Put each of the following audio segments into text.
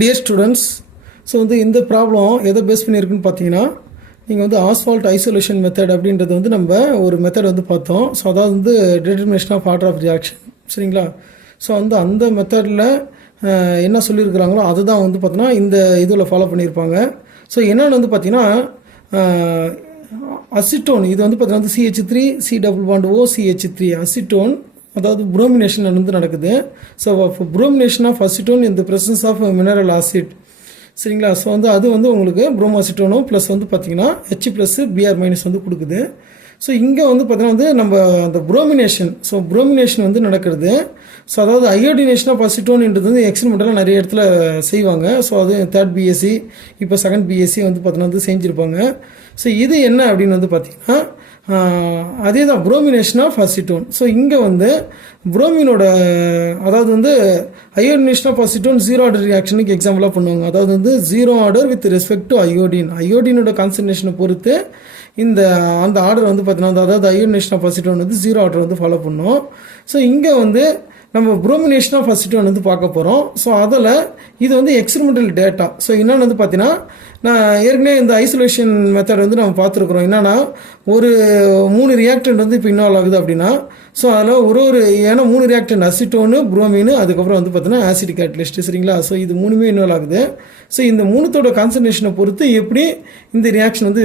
Dear students, so வந்து இந்த problem எதை பேஸ் பண்ணியிருக்குன்னு பார்த்தீங்கன்னா, நீங்கள் வந்து ஆஸ்வால்ட் ஐசோலேஷன் மெத்தட் அப்படின்றது வந்து நம்ம ஒரு மெத்தட் வந்து பார்த்தோம். ஸோ அதாவது வந்து determination of order of reaction, சரிங்களா? ஸோ வந்து அந்த மெத்தடில் என்ன சொல்லியிருக்கிறாங்களோ அதுதான் வந்து பார்த்தீங்கன்னா இந்த இதில் ஃபாலோ பண்ணியிருப்பாங்க. ஸோ என்னென்னு வந்து பார்த்தீங்கன்னா, அசிட்டோன் இது வந்து பார்த்தீங்கன்னா CH3 C++O CH3 அசிட்டோன், அதாவது புரோமினேஷன் வந்து நடக்குது. So bromination of acetone in the presence of mineral acid, சரிங்களா? ஸோ வந்து அது வந்து உங்களுக்கு புரோமோசிட்டோனும் ப்ளஸ் வந்து பார்த்திங்கன்னா H+Br- வந்து கொடுக்குது. ஸோ இங்கே வந்து பார்த்திங்கன்னா வந்து நம்ம அந்த புரோமினேஷன் வந்து நடக்கிறது. ஸோ அதாவது அயோடினேஷன் ஆஃப் அசிட்டோன்ன்றது வந்து எக்ஸ்பெரிமெண்டலாக நிறைய இடத்துல செய்வாங்க. ஸோ அது 3rd BSc இப்போ 2nd BSc வந்து பார்த்திங்கன்னா வந்து செஞ்சுருப்பாங்க. ஸோ இது என்ன அப்படின்னு வந்து பார்த்திங்கன்னா அதே தான் புரோமினேஷன் ஆஃப் அசிட்டோன். ஸோ இங்கே வந்து புரோமினோட அதாவது வந்து அயோடினேஷன் ஆஃப் அசிட்டோன் 0 ஆர்டர் ரியாக்ஷனுக்கு எக்ஸாம்பிளாக பண்ணுவாங்க. அதாவது வந்து 0 ஆர்டர் வித் ரெஸ்பெக்ட் டு அயோடினோட கான்சன்ட்ரேஷனை பொறுத்து அந்த ஆர்டர் வந்து பார்த்தீங்கன்னா அதாவது அயோடினேஷன் ஆஃப் அசிட்டோன் வந்து 0 ஆர்டர் வந்து ஃபாலோ பண்ணும். ஸோ இங்கே வந்து நம்ம புரோமினேஷன் ஆஃப் அசிட்டோன் வந்து பார்க்க போகிறோம். ஸோ அதில் இது வந்து எக்ஸ்பெரிமெண்டல் டேட்டா. ஸோ என்னென்னு வந்து பார்த்தீங்கன்னா, நான் ஏற்கனவே இந்த ஐசோலேஷன் மெத்தட் வந்து நம்ம பார்த்துருக்குறோம். என்னென்னா ஒரு 3 ரியாக்டன்ட் வந்து இப்போ இன்வால்வ் ஆகுது அப்படின்னா, ஸோ அதில் ஒரு ஏன்னா 3 ரியாக்டன்ட் அசிட்டோனு, புரோமின், அதுக்கப்புறம் வந்து பார்த்தீங்கன்னா ஆசிட் கேட்டலிஸ்ட், சரிங்களா? ஸோ இது 3மே இன்வால்வ் ஆகுது. ஸோ இந்த 3தோட கான்சன்ட்ரேஷனை பொறுத்து எப்படி இந்த ரியாக்ஷன் வந்து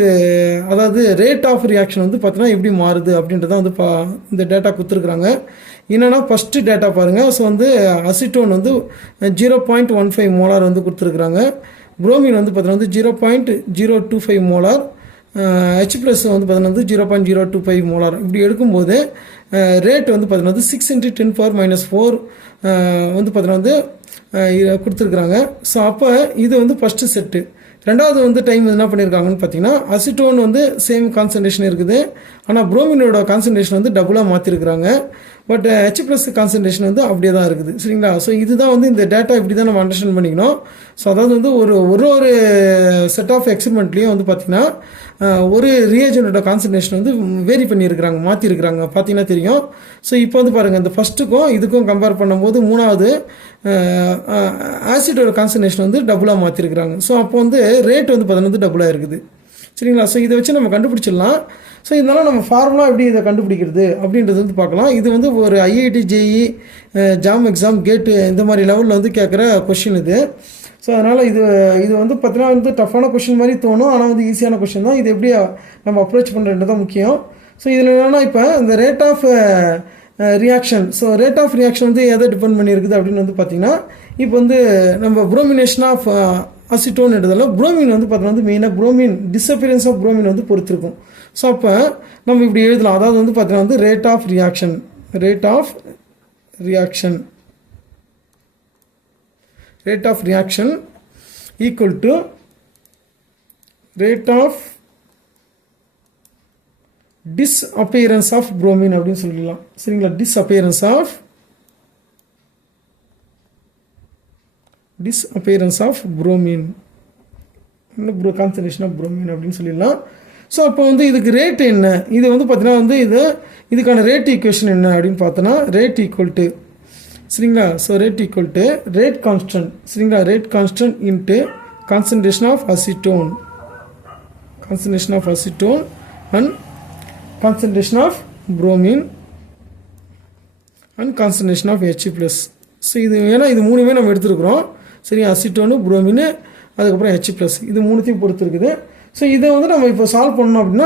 அதாவது ரேட் ஆஃப் ரியாக்ஷன் வந்து பார்த்தீங்கன்னா எப்படி மாறுது அப்படின்றத வந்து இந்த டேட்டா கொடுத்துருக்குறாங்க. என்னென்னா ஃபஸ்ட்டு டேட்டா பாருங்கள். ஸோ வந்து அசிட்டோன் வந்து 0.15 மோலார் வந்து கொடுத்துருக்குறாங்க. புரோமின் வந்து பார்த்தீங்கன்னா வந்து 0.025 மோலார், H+ வந்து பார்த்தீங்கன்னா வந்து 0.025 மோலார். இப்படி எடுக்கும்போது ரேட் வந்து பார்த்தீங்கன்னா வந்து 6 × 10⁻⁴ வந்து பார்த்தீங்கன்னா வந்து கொடுத்துருக்குறாங்க. ஸோ அப்போ இது வந்து ஃபஸ்ட்டு செட்டு. ரெண்டாவது வந்து டைம் என்ன பண்ணியிருக்காங்கன்னு பார்த்தீங்கன்னா, அசிட்டோன் வந்து சேம் கான்சன்ட்ரேஷன் இருக்குது, ஆனால் புரோமினோட கான்சன்ட்ரேஷன் வந்து டபுளாக மாற்றிருக்கிறாங்க. பட் H+ கான்சன்ட்ரேஷன் வந்து அப்படியே தான் இருக்குது, சரிங்களா? ஸோ இதுதான் வந்து இந்த டேட்டா இப்படி தான் நம்ம அண்டர்ஸ்டாண்ட் பண்ணிக்கணும். ஸோ அதாவது வந்து ஒரு செட் ஆஃப் எக்ஸ்பெரிமெண்ட்லேயும் வந்து பார்த்திங்கன்னா ஒரு ரியாஜென்ட்டோட கான்சன்ட்ரேஷன் வந்து வேரி பண்ணியிருக்கிறாங்க, மாற்றிருக்கிறாங்க, பார்த்தீங்கன்னா தெரியும். ஸோ இப்போ வந்து பாருங்கள், இந்த ஃபஸ்ட்டுக்கும் இதுக்கும் கம்பேர் பண்ணும்போது மூணாவது ஆசிடோட கான்சன்ட்ரேஷன் வந்து டபுளாக மாற்றிருக்கிறாங்க. ஸோ அப்போ வந்து ரேட் வந்து பார்த்தீங்கன்னா டபுளாக இருக்குது, சரிங்களா? ஸோ இதை வச்சு நம்ம கண்டுபிடிச்சிடலாம். ஸோ இதனால் நம்ம ஃபார்முலா எப்படி இதை கண்டுபிடிக்கிறது அப்படின்றது வந்து பார்க்கலாம். இது வந்து ஒரு IIT JEE ஜாம் எக்ஸாம் கேட்டு இந்த மாதிரி லெவலில் வந்து கேட்குற கொஷின் இது. ஸோ அதனால் இது வந்து பார்த்தீங்கன்னா வந்து டஃப்பான கொஷின் மாதிரி தோணும், ஆனால் வந்து ஈஸியான கொஷின் தான். இது எப்படி நம்ம அப்ரோச் பண்ணுறது தான் முக்கியம். ஸோ இதில் என்னென்னா இப்போ இந்த rate of reaction, so rate of reaction வந்து எதை டிபெண்ட் பண்ணியிருக்குது அப்படின்னு வந்து பார்த்திங்கன்னா, இப்போ வந்து நம்ம புரோமினேஷன் ஆஃப் அசிட்டோன் எடுத்ததில் புரோமின் வந்து பார்த்தீங்கன்னா வந்து மெயினாக புரோமின் டிஸ்அப்பியரன்ஸ் ஆஃப் புரோமின் வந்து பொறுத்திருக்கும். ஸோ அப்போ நம்ம இப்படி எழுதலாம், அதாவது வந்து பார்த்தீங்கன்னா வந்து rate of reaction equal to rate of disappearance of bromine அப்படின்னு சொல்லிடலாம், சரிங்களா? Disappearance of bromine, concentration of bromine அப்படின்னு சொல்லிடலாம். ஸோ அப்போ வந்து இதுக்கு ரேட் என்ன, இது வந்து பார்த்தீங்கன்னா வந்து இதுக்கான ரேட் ஈக்குவேஷன் என்ன அப்படின்னு பார்த்தோன்னா, ரேட் ஈக்குவல் டு, சரிங்களா? So rate equal to rate constant, சரிங்களா? Rate constant into concentration of acetone and concentration of bromine and concentration of H+. So இது ஏன்னா இது மூணுமே நம்ம எடுத்துருக்குறோம், சரி? அசிட்டோனு, புரோமின், அதுக்கப்புறம் H+, இது மூணுத்தையும் பொறுத்து இருக்குது. ஸோ இதை வந்து நம்ம இப்போ சால்வ் பண்ணோம் அப்படின்னா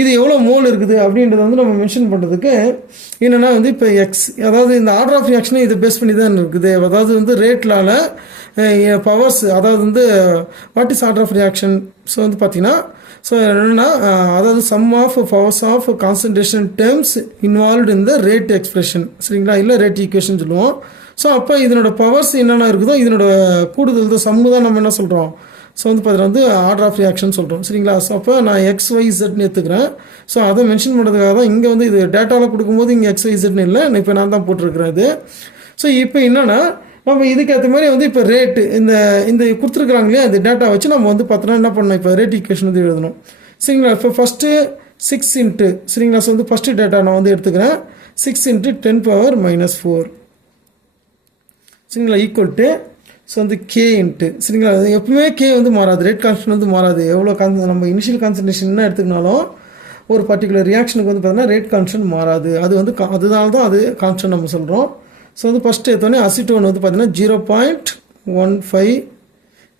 இது எவ்வளோ மோல் இருக்குது அப்படின்றத வந்து நம்ம மென்ஷன் பண்ணுறதுக்கு என்னென்னா வந்து இப்போ அதாவது இந்த ஆர்டர் ஆஃப் ரியாக்ஷனை இதை பேஸ் பண்ணி தான் இருக்குது. அதாவது வந்து ரேட்லால பவர்ஸ், அதாவது வந்து what is order of reaction? So வந்து பார்த்தீங்கன்னா ஸோ என்னென்னா அதாவது sum of powers of concentration terms involved in the rate expression, சரிங்களா? இல்லை ரேட் ஈக்குவேஷன் சொல்லுவோம். ஸோ அப்போ இதனோட பவர்ஸ் என்னென்ன இருக்குதோ இதனோட கூடுதல் தான் சம்மு தான் நம்ம என்ன சொல்கிறோம்? ஸோ வந்து பார்த்தீங்கன்னா வந்து ஆர்டர் ஆஃப் ரியாக்ஷன் சொல்கிறோம், சரிங்களா? ஸோ அப்போ நான் XYZன்னு எடுத்துக்கிறேன். ஸோ அதை மென்ஷன் பண்ணுறதுக்காக தான் இங்கே வந்து இது டேட்டாவில் கொடுக்கும்போது இங்கே XYZன்னு இல்லை, இப்போ நான் தான் போட்டிருக்கிறேன் இது. ஸோ இப்போ என்னென்னா நம்ம இதுக்கேற்ற மாதிரி வந்து இப்போ ரேட்டு இந்த கொடுத்துருக்குறாங்க இல்லையா, அந்த டேட்டா வச்சு நம்ம வந்து பார்த்தோன்னா என்ன பண்ணணும், இப்போ ரேட் ஈக்குவேஷன் வந்து எழுதணும், சரிங்களா? இப்போ ஃபஸ்ட்டு 6 இன்ட்டு, சரிங்களா? ஸோ வந்து ஃபஸ்ட்டு டேட்டா நான் வந்து எடுத்துக்கிறேன் 6 × 10⁻⁴, சரிங்களா? ஈக்குவல் டு ஸோ வந்து கே இன்ட்டு சரிங்களா. எப்பவுமே கே வந்து மாறாது, ரேட் கான்ஸ்டன்ட் வந்து மாறாது. எவ்வளோ நம்ம இனிஷியல் கான்சன்ட்ரேஷன் என்ன எடுத்துக்கினாலும் ஒரு பர்டிகுலர் ரியாக்ஷனுக்கு வந்து பார்த்தீங்கன்னா ரேட் கான்ஸ்டன்ட் மாறாது. அது வந்து அதனால தான் அது கான்ஸ்டன்ட் நம்ம சொல்கிறோம். ஸோ வந்து ஃபஸ்ட்டு எடுத்தோடனே அசிட்டோன் வந்து பார்த்தீங்கன்னா 0.15,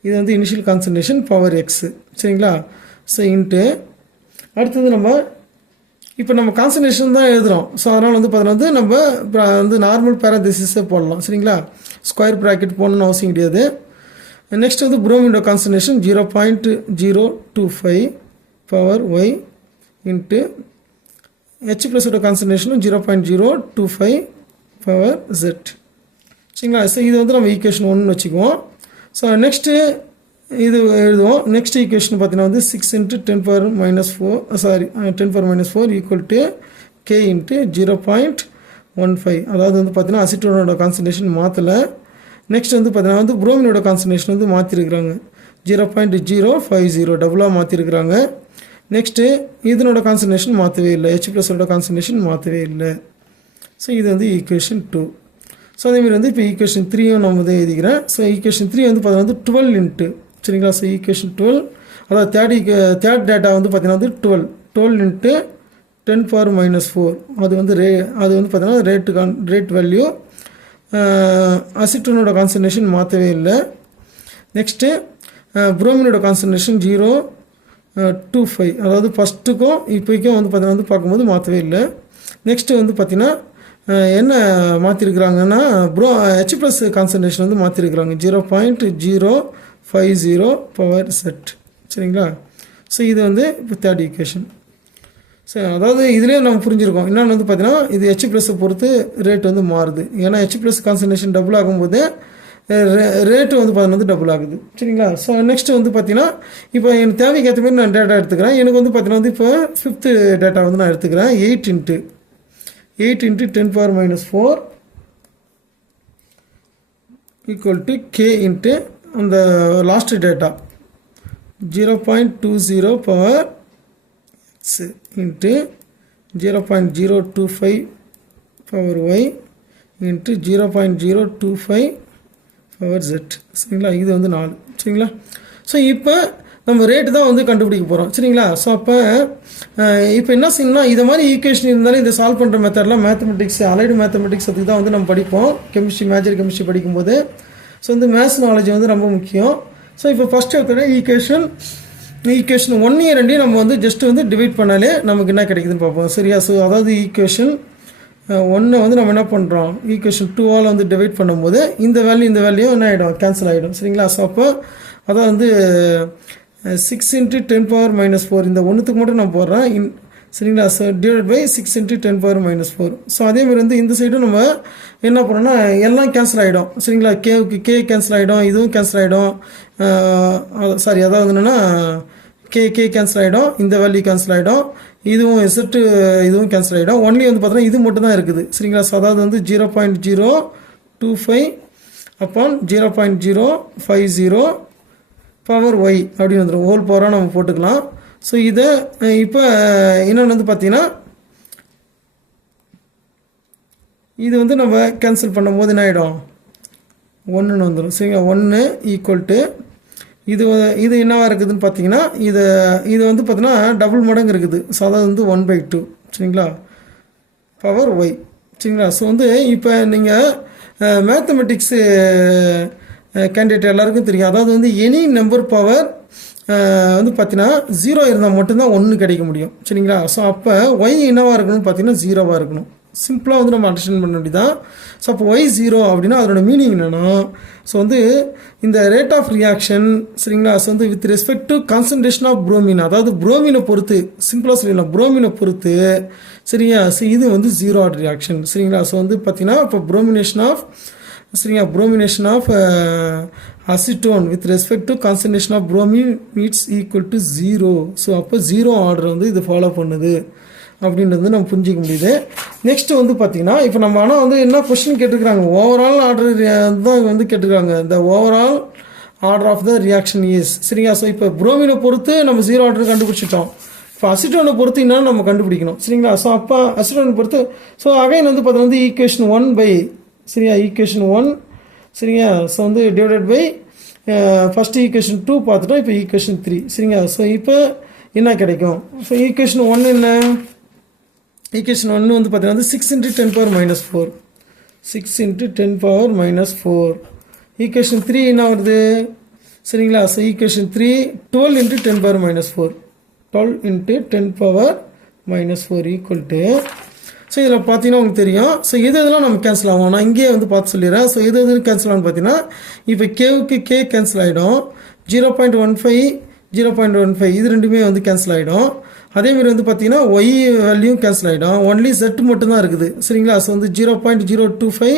இது வந்து இனிஷியல் கான்சன்ட்ரேஷன் பவர் எக்ஸு சரிங்களா. ஸோ இன்ட்டு அடுத்தது நம்ம இப்போ நம்ம கான்சன்ட்ரேஷன் தான் எழுதுகிறோம். ஸோ அதனால் வந்து பார்த்தீங்கன்னா நம்ம வந்து நார்மல் பேராதிசிஸே போடலாம் சரிங்களா. ஸ்கொயர் ப்ராக்கெட் போடணும்னு அவசியம் கிடையாது. நெக்ஸ்ட் வந்து புரோமினோட concentration 0.025 power Y into H ப்ளஸோட கான்சன்ட்ரேஷனும் 0.025 பவர் ஜெட் சரிங்களா. ஸோ இது வந்து நம்ம ஈக்குவேஷன் 1 வச்சுக்குவோம். ஸோ நெக்ஸ்ட்டு இது எழுதுவோம். நெக்ஸ்ட் ஈக்குவேஷன் பார்த்தீங்கன்னா வந்து 6 × 10⁻⁴ ஈக்குவல் டு கே இன்ட்டு 0.15. அதாவது வந்து பார்த்தீங்கன்னா அசிட்டோனோட கான்சன்ட்ரேஷன் மாற்றலை. நெக்ஸ்ட் வந்து பார்த்தீங்கன்னா வந்து புரோமினோட கான்சன்ட்ரேஷன் வந்து மாற்றிருக்கிறாங்க, 0.050 டபுளாக மாற்றிருக்கிறாங்க. நெக்ஸ்ட்டு இதனோட கான்சன்ட்ரேஷன் மாற்றவே இல்லை, ஹெச் ப்ளஸோட கான்சன்ட்ரேஷன் மாற்றவே இல்லை. ஸோ இது வந்து ஈக்குவேஷன் 2. ஸோ அதேமாதிரி வந்து இப்போ ஈக்குவேஷன் 3யும் நம்ம வந்து எழுதிக்கிறேன். ஸோ ஈக்குவேஷன் 3 வந்து பார்த்தீங்கன்னா வந்து 12 இன்ட்டு சரிங்களா. ஸோ ஈக்குவேஷன் 12 அதாவது தேர்ட் டேட்டா வந்து பார்த்தீங்கன்னா வந்து 12 இன்ட்டு 10⁻⁴. அது வந்து பார்த்தீங்கன்னா ரேட் வேல்யூ. அசிட்டோனோட கான்சன்ட்ரேஷன் மாற்றவே இல்லை. நெக்ஸ்ட்டு புரோமினோட கான்சன்ட்ரேஷன் 0.25, அதாவது ஃபஸ்ட்டுக்கும் இப்போக்கும் வந்து பார்த்தீங்கன்னா வந்து பார்க்கும்போது மாற்றவே இல்லை. நெக்ஸ்ட்டு வந்து பார்த்திங்கன்னா என்ன மாற்றிருக்கிறாங்கன்னா ஹெச் ப்ளஸ் கான்சன்ட்ரேஷன் வந்து மாற்றிருக்கிறாங்க 0.050 பவர் செட் சரிங்களா. ஸோ இது வந்து இப்போ தேர்ட் ஈக்குவேஷன். ஸோ அதாவது இதுலேயே நம்ம புரிஞ்சுருக்கோம். இன்னொன்று வந்து பார்த்தீங்கன்னா இது ஹெச் ப்ளஸை பொறுத்து ரேட் வந்து மாறுது. ஏன்னா ஹெச் ப்ளஸ் கான்சன்ட்ரேஷன் டபுள் ஆகும்போது ரேட்டு வந்து பார்த்தீங்கன்னா வந்து டபுள் ஆகுது சரிங்களா. ஸோ நெக்ஸ்ட்டு வந்து பார்த்தீங்கன்னா இப்போ எனக்கு தேவைக்கு ஏற்ற மாதிரி நான் டேட்டா எடுத்துக்கிறேன். எனக்கு வந்து பார்த்தீங்கன்னா வந்து இப்போ 5th டேட்டா வந்து நான் எடுத்துக்கிறேன். 8 × 10⁻⁴ ஈக்குவல் டு கே இன்ட்டு அந்த last data 0.20 power X into 0.025 power Y into 0.025 power jet சரிங்களா. இது வந்து 4 சரிங்களா. ஸோ இப்போ நம்ம ரேட்டு தான் வந்து கண்டுபிடிக்க போகிறோம் சரிங்களா. ஸோ அப்போ இப்போ என்ன செய்யணும்னா இதை மாதிரி ஈக்குவேஷன் இருந்தாலும் இதை சால்வ் பண்ணுற மெத்தட்லாம் மேத்தமெட்டிக்ஸ், அலைடு மேத்தமெட்டிக்ஸ் அதுக்கு தான் வந்து நம்ம படிப்போம் கெமிஸ்ட்ரி, மேஜர் கெமிஸ்ட்ரி படிக்கும்போது. ஸோ வந்து மேத்ஸ் நாலேஜ் வந்து ரொம்ப முக்கியம். ஸோ இப்போ ஃபஸ்ட்டு எடுத்தோடனே ஈக்குவேஷன் 1 2 நம்ம வந்து ஜஸ்ட் வந்து டிவைட் பண்ணாலே நமக்கு என்ன கிடைக்குதுன்னு பார்ப்போம் சரியா. ஸோ அதாவது ஈக்குவேஷன் 1 வந்து நம்ம என்ன பண்ணுறோம், ஈக்குவேஷன் 2ஆல் வந்து டிவைட் பண்ணும்போது இந்த வேல்யூ என்ன ஆகிடும், கேன்சல் ஆகிடும் சரிங்களா. ஸோ அப்போ அதான் வந்து 6 × 10⁻⁴ இந்த ஒன்றுத்துக்கு மட்டும் நான் போடுறேன் சரிங்களா. So divide by 6 × 10⁻⁴. ஸோ அதேமாதிரி வந்து இந்த சைடும் நம்ம என்ன பண்ணோம்னா எல்லாம் கேன்சல் ஆகிடும் சரிங்களா. கே கேன்சல் ஆகிடும், இதுவும் கேன்சல் ஆகிடும். சாரி, அதாவது என்னென்னா கே கேன்சல் ஆகிடும், இந்த வேல்யூ கேன்சல் ஆகிடும், இதுவும் எசெப்ட் இதுவும் கேன்சல் ஆகிடும். ஒன்லி வந்து பார்த்தீங்கன்னா இது மட்டும் தான் இருக்குது சரிங்களா. ஸோ அதாவது வந்து 0.025 அப்பான் 0.050 பவர் ஒய் அப்படின்னு வந்துடும். ஹோல் பவராக நம்ம போட்டுக்கலாம். ஸோ இதை இப்போ இன்னொன்று வந்து பார்த்தீங்கன்னா இது வந்து நம்ம கேன்சல் பண்ணும்போது என்ன ஆகிடும், 1ன்னு வந்துடும் சரிங்களா. 1 ஈக்குவல் டு இது என்னவாக இருக்குதுன்னு பார்த்தீங்கன்னா இது வந்து பார்த்தீங்கன்னா டபுள் மடங்கு இருக்குது. ஸோ அதாவது வந்து 1/2 சரிங்களா பவர் ஒய் சரிங்களா. ஸோ வந்து இப்போ நீங்கள் மேத்தமெட்டிக்ஸு கேண்டிடேட் எல்லாருக்கும் தெரியும். அதாவது வந்து எனி நம்பர் பவர் வந்து பார்த்தீங்கன்னா 0 இருந்தால் மட்டும்தான் 1 கிடைக்க முடியும் சரிங்களா. ஸோ அப்போ ஒய் என்னவாக இருக்கணும்னு பார்த்தீங்கன்னா 0வாக இருக்கணும். சிம்பிளாக வந்து நம்ம அண்டர்ஸ்டாண்ட் பண்ண வேண்டியதான். ஸோ அப்போ ஒய் 0 அப்படின்னா அதோட மீனிங் என்னென்னா, ஸோ வந்து இந்த ரேட் ஆஃப் ரியாக்ஷன் சரிங்களா. ஸோ வந்து with respect to concentration of bromine, அதாவது புரோமினை பொறுத்து, சிம்பிளாக சொல்லிடலாம் புரோமினை பொறுத்து சரியா. ஸோ இது வந்து 0 ஆட் ரியாக்ஷன் சரிங்களா. ஸோ வந்து பார்த்தீங்கன்னா இப்போ bromination of acetone with respect to concentration of bromine meets equal to 0. So அப்போ 0 ஆர்டர் வந்து இது ஃபாலோ பண்ணுது அப்படின்றது நம்ம புரிஞ்சிக்க முடியுது. நெக்ஸ்ட்டு வந்து பார்த்தீங்கன்னா இப்போ நம்ம ஆனால் வந்து என்ன கொஸ்டின் கேட்டிருக்கிறாங்க, ஓவரால் ஆர்டர் தான் வந்து கேட்டிருக்காங்க. இந்த overall order of the reaction is சரிங்களா. ஸோ இப்போ புரோமினை பொறுத்து நம்ம 0 ஆர்டர் கண்டுபிடிச்சிட்டோம். இப்போ அசிட்டோனை பொறுத்து என்னன்னு நம்ம கண்டுபிடிக்கணும் சரிங்களா. ஸோ அப்போ அசிட்டோனை பொறுத்து ஸோ அகைன் வந்து பார்த்தீங்கன்னா வந்து ஈக்குவேஷன் 1 பை சரியா ஈக்குவேஷன் 1 சரிங்க. ஸோ வந்து டிவைடட் பை ஃபஸ்ட்டு ஈக்குவேஷன் 2 பார்த்துட்டோம். இப்போ ஈக்குவேஷன் 3 சரிங்க. ஸோ இப்போ என்ன கிடைக்கும்? ஸோ ஈக்குவேஷன் 1 என்ன? ஈக்குவேஷன் 1 வந்து பார்த்தீங்கன்னா வந்து 6 × 10⁻⁴ 6 × 10⁻⁴. ஈக்குவேஷன் 3 என்ன வருது? சரிங்களா. So equation 3 12 × 10⁻⁴ 12 × 10⁻⁴ equal to, so இதில் பார்த்தீங்கன்னா உங்களுக்கு தெரியும். ஸோ இதெல்லாம் நம்ம கேன்சல் ஆகும். நான் இங்கேயே வந்து பார்த்து சொல்லிடுறேன். ஸோ எது கேன்சல் ஆகும்னு பார்த்தீங்கன்னா இப்போ கேவுக்கு கே கேன்சல் ஆகிடும். 0.15 0.15 இது ரெண்டுமே வந்து கேன்சல் ஆகிடும். அதேமாதிரி வந்து பார்த்தீங்கன்னா ஒய் வேல்யூயும் கேன்சல் ஆகிடும். ஒன்லி செட் மட்டும்தான் இருக்குது சரிங்களா. ஸோ வந்து 0.025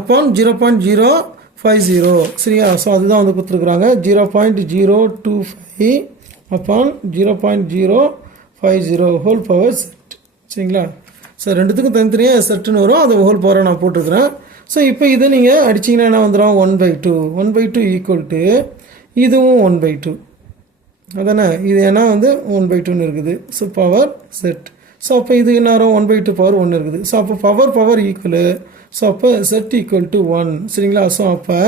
அப்பான் 0.050 சரியா. ஸோ அதுதான் வந்து கொடுத்துருக்குறாங்க. 0.025 அப்பான் 0.050 ஹோல் பவர் செட் சரிங்களா. ஸோ ரெண்டுத்துக்கும் தனித்தனியாக செட்டுன்னு வரும். அதை ஹோல் பவரை நான் போட்டுருக்குறேன். ஸோ இப்போ இதை நீங்கள் அடிச்சிங்கன்னா என்ன வந்துடும்? 1/2 1/2 ஈக்குவல் டு இதுவும் 1/2 அதானே. இது ஏன்னா வந்து 1/2ன்னு இருக்குது. So power set. ஸோ அப்போ இது என்ன வரும்? 1/2 பவர் 1 இருக்குது. ஸோ அப்போ பவர் ஈக்குவலு. ஸோ அப்போ செட் ஈக்குவல் டு 1 சரிங்களா. ஸோ அப்போ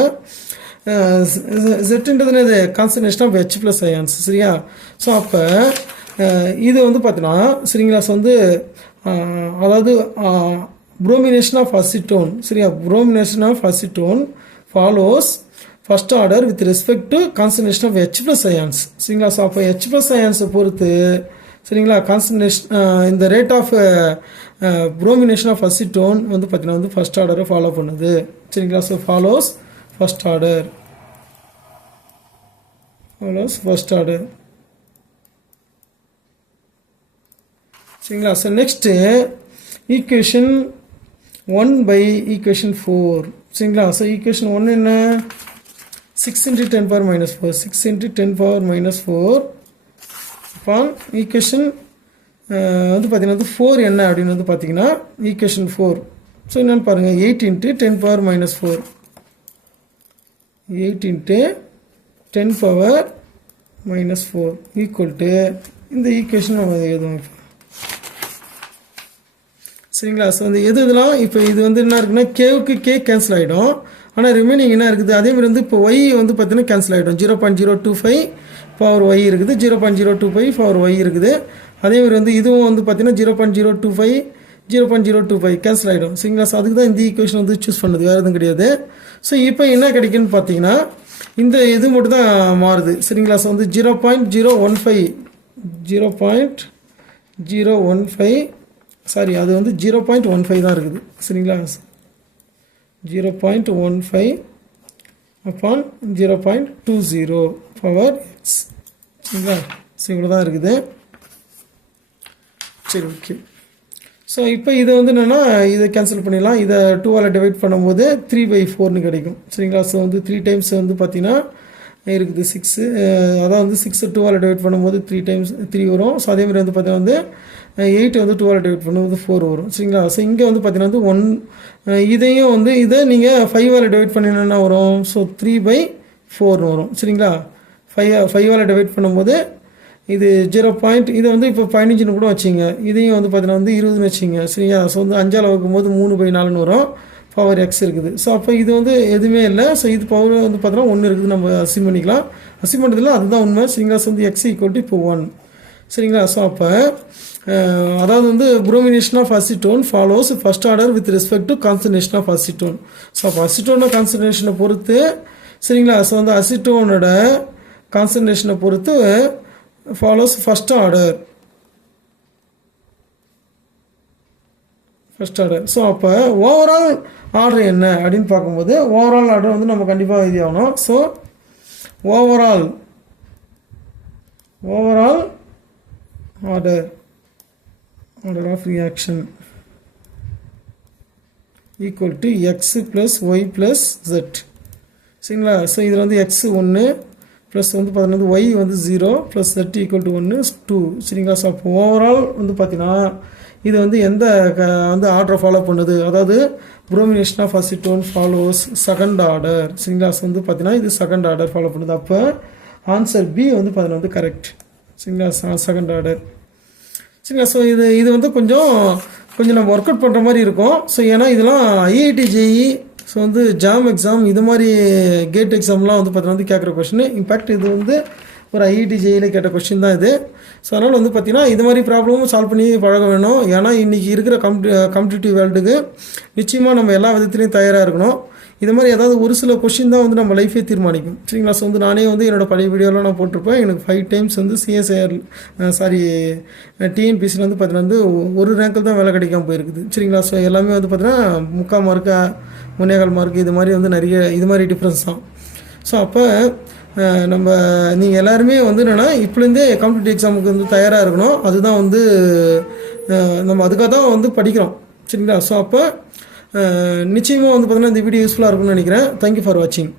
செட்டுன்றது இது கான்சன்ட்ரேஷன் ஆஃப் H + அயான்ஸ் சரியா. ஸோ அப்போ இது வந்து பார்த்தீங்கன்னா சரிங்களா. ஸோ வந்து அதாவது புரோமினேஷன் ஆஃப் அசிட்டோன் சரியா. Bromination of acetone follows first order with respect to concentration of H + ions சரிங்களா. ஸோ அப்போ H + அயான்ஸை பொறுத்து சரிங்களா கான்சன்ட்ரேஷன் இந்த rate of bromination of acetone வந்து பார்த்தீங்கன்னா வந்து ஃபர்ஸ்ட் ஆர்டரை ஃபாலோ பண்ணுது சரிங்களா. ஸோ ஃபாலோஸ் ஃபர்ஸ்ட் ஆர்டர் சரிங்களா. So next equation 1 by equation 4 சரிங்களா. ஸோ ஈக்குவேஷன் 1 என்ன? 6 × 10⁻⁴ 6 × 10⁻⁴ அப்பான் ஈக்குவேஷன் வந்து பார்த்தீங்கன்னா 4 என்ன அப்படின்னு வந்து பார்த்தீங்கன்னா ஈக்குவேஷன் 4 ஸோ என்னென்னு பாருங்கள். 8 × 10⁻⁴ 8 × 10⁻⁴ ஈக்குவல் டு இந்த ஈக்குவேஷன் நம்ம எழுதுவோம் சரிங்களா. ஸோ வந்து இதெல்லாம் இப்போ இது வந்து என்ன இருக்குன்னா கேவுக்கு கே கேன்சல் ஆகிடும். ஆனால் ரிமைனிங் என்ன இருக்குது? அதேமாதிரி வந்து இப்போ ஒய் வந்து பார்த்தீங்கன்னா கேன்சல் ஆகிடும். 0.025 பவர் ஒய் இருக்குது. 0.025 பவர் ஒய் இருக்குது. அதேமாதிரி வந்து இதுவும் வந்து பார்த்தீங்கன்னா 0.025 கேன்சல் ஆகிடும் சரிங்களா. ஸோ அதுக்கு தான் இந்த ஈக்குவேஷன் வந்து சூஸ் பண்ணது, வேறு எதுவும் கிடையாது. ஸோ இப்போ என்ன கிடைக்குன்னு பார்த்தீங்கன்னா இந்த இது மட்டும் தான் மாறுது சரிங்களா. ஸோ வந்து 0.015 சாரி அது வந்து 0.15 தான் இருக்குது சரிங்களா. 0.15 அப்பான் 0.20 பவர் எக்ஸ் சரிங்களா. ஸோ இவ்வளோ தான் இருக்குது. சரி ஓகே. ஸோ இப்போ இதை வந்து என்னென்னா இதை கேன்சல் பண்ணிடலாம். இதை 2ஆல் டிவைட் பண்ணும்போது 3/4ன்னு கிடைக்கும் சரிங்களா. ஸோ வந்து 3 டைம்ஸ் வந்து பார்த்தீங்கன்னா இருக்குது 6 அதான் வந்து 6 2ஆல் டிவைட் பண்ணும்போது 3 டைம்ஸ் 3 வரும். ஸோ அதேமாதிரி வந்து பார்த்தீங்கன்னா வந்து 8 வந்து 2ஆல் டிவைட் பண்ணும்போது 4 வரும் சரிங்களா. ஸோ இங்கே வந்து பார்த்தீங்கன்னா வந்து 1 இதையும் வந்து இதை நீங்கள் 5ஆல் டிவைட் பண்ணினா வரும். ஸோ 3/4ன்னு வரும் சரிங்களா. 5ஆல் டிவைட் பண்ணும்போது இது 0. இதை வந்து இப்போ 15ன்னு கூட வச்சிங்க. இதையும் வந்து பார்த்தீங்கன்னா வந்து 20ன்னு வச்சிங்க சரியா. ஸோ வந்து 5ஆல் வைக்கும்போது 3/4ன்னு வரும். பவர் எக்ஸ் இருக்குது. ஸோ அப்போ இது வந்து எதுவுமே இல்லை. ஸோ இது பவர் வந்து பார்த்தீங்கன்னா 1 இருக்குது. நம்ம அசிம் பண்ணிக்கலாம். அசிம் பண்ணுறதுல அதுதான் உண்மை சரிங்களா. ஸோ வந்து எக்ஸ் ஈக்குவல் டு இப்போ 1 சரிங்களா. ஸோ அப்போ அதாவது வந்து bromination of acetone follows first order with respect to concentration of acetone. So அப்போ அசிட்டோனோட கான்சன்ட்ரேஷனை பொறுத்து சரிங்களா. ஸோ வந்து அசிட்டோனோட கான்சன்ட்ரேஷனை பொறுத்து ஃபாலோஸ் ஃபர்ஸ்ட் ஆர்டர். ஸோ அப்போ ஓவரால் ஆர்டர் என்ன அப்படின்னு பார்க்கும்போது ஓவரால் ஆர்டர் வந்து நம்ம கண்டிப்பாக எழுதி ஆகணும். So overall order of reaction equal to X plus Y plus Z சரிங்களா. ஸோ இதில் வந்து எக்ஸ் 1 ப்ளஸ் வந்து பார்த்தீங்கன்னா ஒய் வந்து 0 ப்ளஸ் ஜெட் ஈக்குவல் டு 1 2 சரிங்களா. ஸோ அப்போ ஓவரால் வந்து பார்த்தீங்கன்னா இது வந்து எந்த வந்து ஆர்டரை ஃபாலோ பண்ணுது? அதாவது bromination of acetone follows second order சரிங்களா. ஸோ வந்து பார்த்தீங்கன்னா இது செகண்ட் ஆர்டர் ஃபாலோ பண்ணுது. அப்போ ஆன்சர் பி வந்து பார்த்தீங்கன்னா வந்து கரெக்ட் சரிங்களா. செகண்ட் ஆர்டர் சரிங்களா. ஸோ இது வந்து கொஞ்சம் நம்ம ஒர்க் அவுட் பண்ணுற மாதிரி இருக்கும். ஸோ ஏன்னா இதெல்லாம் IIT JEE ஸோ வந்து ஜாம் எக்ஸாம் இது மாதிரி கேட் எக்ஸாம்லாம் வந்து பார்த்தீங்கன்னா வந்து கேட்குற கொஷின். இன்ஃபேக்ட் இது வந்து ஒரு ஐஐடி ஜேஇயில் கேட்ட கொஷின் தான் இது. ஸோ அதனால் வந்து பார்த்திங்கன்னா இது மாதிரி ப்ராப்ளமும் சால்வ் பண்ணி பழக வேணும். ஏன்னா இன்றைக்கி இருக்கிற காம்படிட்டிவ் வேர்ல்டுக்கு நிச்சயமாக நம்ம எல்லா விதத்துலேயும் தயாராக இருக்கணும். இது மாதிரி ஏதாவது ஒரு சில கொஷின் தான் வந்து நம்ம லைஃபே தீர்மானிக்கும். சரிங்களா? ஸோ வந்து நானே வந்து என்னோடய பழைய வீடியோலாம் நான் போட்டிருப்பேன். எனக்கு 5 times வந்து டிஎன்பிசியில் வந்து பார்த்தீங்கன்னா வந்து ஒரு ரேங்கில் தான் வேலை கிடைக்காம போயிருக்குது. சரிங்களா? ஸோ எல்லாமே வந்து பார்த்தீங்கன்னா 3/4 மார்க்கு 3.25 மார்க்கு இது மாதிரி வந்து நிறைய இது மாதிரி டிஃப்ரென்ஸ் தான். ஸோ அப்போ நம்ம நீங்கள் எல்லாருமே வந்து என்னென்னா இப்போலேருந்தே காம்படிட்டிவ் எக்ஸாமுக்கு வந்து தயாராக இருக்கணும். அதுதான் வந்து நம்ம அதுக்காக தான் வந்து படிக்கிறோம். சரிங்களா? ஸோ அப்போ நிச்சயமாக வந்து பார்த்தீங்கன்னா இந்த வீடியோ யூஸ்ஃபுல்லாக இருக்கும்னு நினைக்கிறேன். தேங்க்யூ ஃபார் வாட்சிங்.